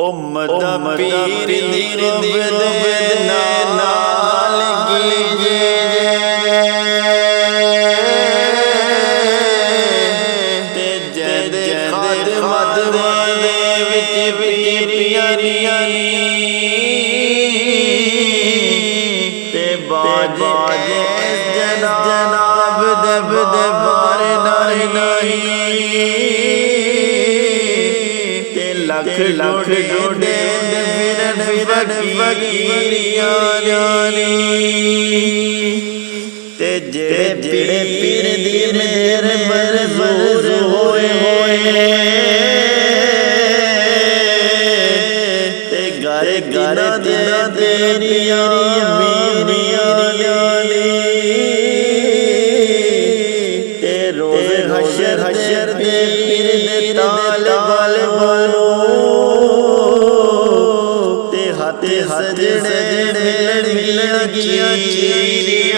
उम्मत पीर दी रोबद नाल कीजे ते जद खादमां दे विच पियारियां ते बाज जनाब दे बारे नहीं लख लख डोडे फिरन फकीरियां ते जेड़े पीर दी मेरे मंजूर होए ते गारे दिना तेरियां बीवियां ते रोज़ हशर दे पीर दे ताल वालो हाथे सजड़े मिलन गिया चीरी